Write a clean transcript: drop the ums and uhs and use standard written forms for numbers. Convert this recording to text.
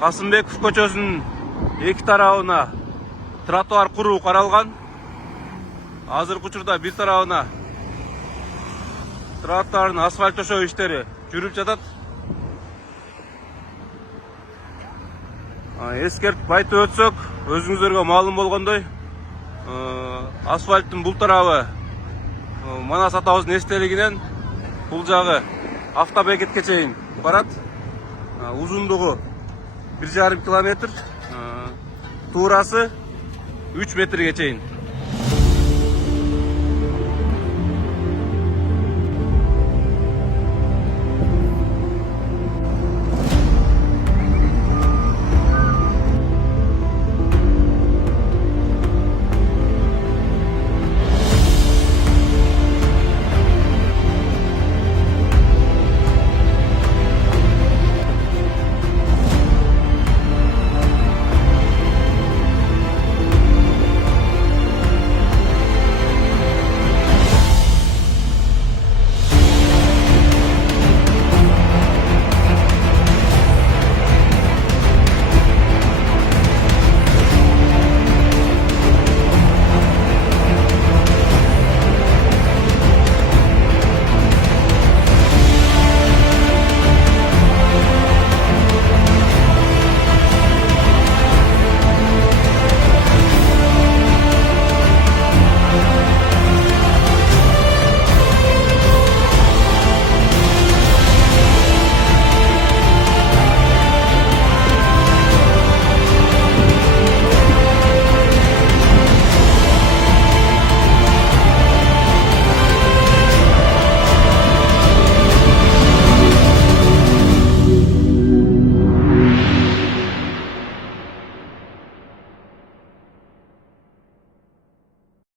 Касымбеков көчөсүнүн эки тарабына тротуар куруу каралган. Азыркы учурда бир тарабына тротуардын асфальт төшөө иштери жүрүп жатат. Эскертип айтып өтсөк, өзүңүздөргө маалым болгондой, асфальттын бул тарабы Манас атабыздын эстелигинен бул жагы автобекетке чейин барат. Узундугу 1,5 километр, туурасы 3 метрге чейин.